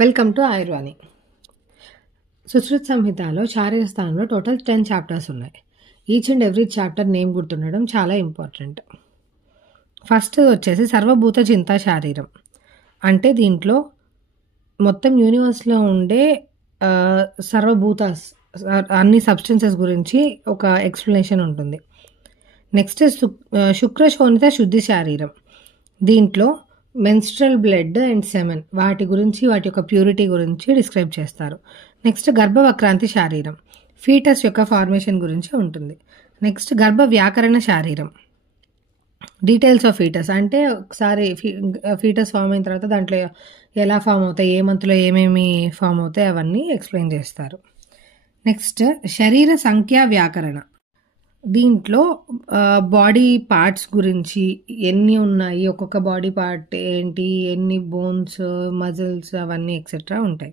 Welcome to ఆయుర్వాణి. Sushruta సంహితలో శారీర స్థానంలో టోటల్ 10 చాప్టర్స్ ఉన్నాయి. Each and every chapter name గుర్తుండడం చాలా ఇంపార్టెంట్. ఫస్ట్ వచ్చేసి సర్వభూత చింతా శారీరం. అంటే దీంట్లో మొత్తం యూనివర్స్లో ఉండే సర్వభూతాస్ అన్ని సబ్స్టెన్సెస్ గురించి ఒక ఎక్స్ప్లెనేషన్ ఉంటుంది. నెక్స్ట్ శుక్ర శోణిత శుద్ధి శారీరం. దీంట్లో మెన్స్ట్రల్ బ్లడ్ అండ్ సెమెన్ వాటి గురించి, వాటి యొక్క ప్యూరిటీ గురించి డిస్క్రైబ్ చేస్తారు. నెక్స్ట్ గర్భవక్రాంతి శారీరం, ఫీటస్ యొక్క ఫార్మేషన్ గురించి ఉంటుంది. నెక్స్ట్ గర్భ వ్యాకరణ శారీరం, డీటెయిల్స్ ఆఫ్ ఫీటస్, అంటే ఒకసారి ఫీటస్ ఫామ్ అయిన తర్వాత దాంట్లో ఎలా ఫామ్ అవుతాయి, ఏ మంత్లో ఏమేమి ఫామ్ అవుతాయి అవన్నీ ఎక్స్ప్లెయిన్ చేస్తారు. నెక్స్ట్ శరీర సంఖ్యా వ్యాకరణ. దీంట్లో బాడీ పార్ట్స్ గురించి, ఎన్ని ఉన్నాయి, ఒక్కొక్క బాడీ పార్ట్ ఏంటి, ఎన్ని బోన్స్, మజిల్స్ అవన్నీ ఎక్సెట్రా ఉంటాయి.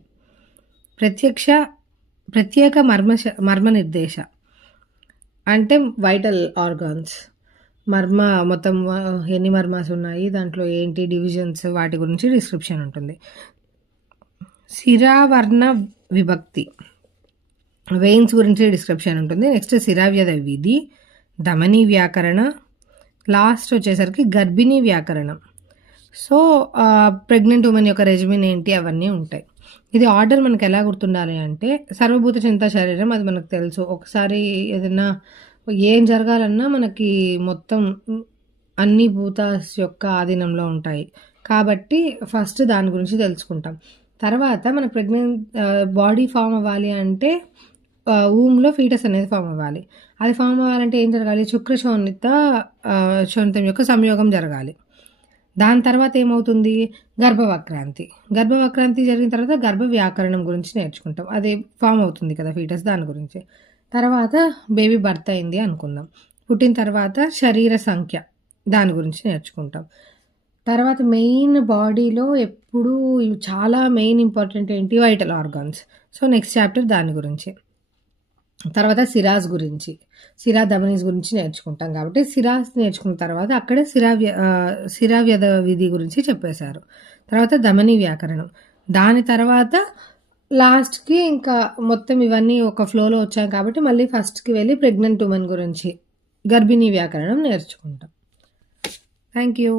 ప్రత్యేక మర్మ నిర్దేశ, అంటే వైటల్ ఆర్గాన్స్, మొత్తం ఎన్ని మర్మాస్ ఉన్నాయి, దాంట్లో ఏంటి డివిజన్స్, వాటి గురించి డిస్క్రిప్షన్ ఉంటుంది. శిరావర్ణ విభక్తి, వెయిన్స్ గురించి డిస్క్రిప్షన్ ఉంటుంది. నెక్స్ట్ శిరావ్యద విధి, ధమని వ్యాకరణ, లాస్ట్ వచ్చేసరికి గర్భిణీ వ్యాకరణం. సో ప్రెగ్నెంట్ ఉమెన్ యొక్క రెజిమిన్ ఏంటి అవన్నీ ఉంటాయి. ఇది ఆర్డర్ మనకు ఎలా గుర్తుండాలి అంటే, సర్వభూత చింతా శరీరం అది మనకు తెలుసు. ఒకసారి ఏదైనా ఏం జరగాలన్నా మనకి మొత్తం అన్ని భూతాస్ యొక్క ఆధీనంలో ఉంటాయి కాబట్టి ఫస్ట్ దాని గురించి తెలుసుకుంటాం. తర్వాత మనకు బాడీ ఫామ్ అవ్వాలి అంటే ఊమ్లో ఫీటస్ అనేది ఫామ్ అవ్వాలి. అది ఫామ్ అవ్వాలంటే ఏం జరగాలి, శోణితం యొక్క సంయోగం జరగాలి. దాని తర్వాత ఏమవుతుంది, గర్భవక్రాంతి జరిగిన తర్వాత గర్భ వ్యాకరణం గురించి నేర్చుకుంటాం. అది ఫామ్ అవుతుంది కదా ఫీటస్, దాని గురించి. తర్వాత బేబీ బర్త్ అయింది అనుకుందాం, పుట్టిన తర్వాత శరీర సంఖ్య దాని గురించి నేర్చుకుంటాం. తర్వాత మెయిన్ బాడీలో ఎప్పుడు చాలా మెయిన్ ఇంపార్టెంట్ ఏంటి, vital organs. So next chapter దాని గురించి. తర్వాత సిరాస్ గురించి, సిరా ధమనీస్ గురించి నేర్చుకుంటాం కాబట్టి సిరాస్ నేర్చుకున్న తర్వాత అక్కడే శిరావ్యద విధి గురించి చెప్పేశారు. తర్వాత ధమని వ్యాకరణం, దాని తర్వాత లాస్ట్కి ఇంకా మొత్తం ఇవన్నీ ఒక ఫ్లోలో వచ్చాం కాబట్టి మళ్ళీ ఫస్ట్కి వెళ్ళి ప్రెగ్నెంట్ ఉమెన్ గురించి, గర్భిణీ వ్యాకరణం నేర్చుకుంటాం. Thank you.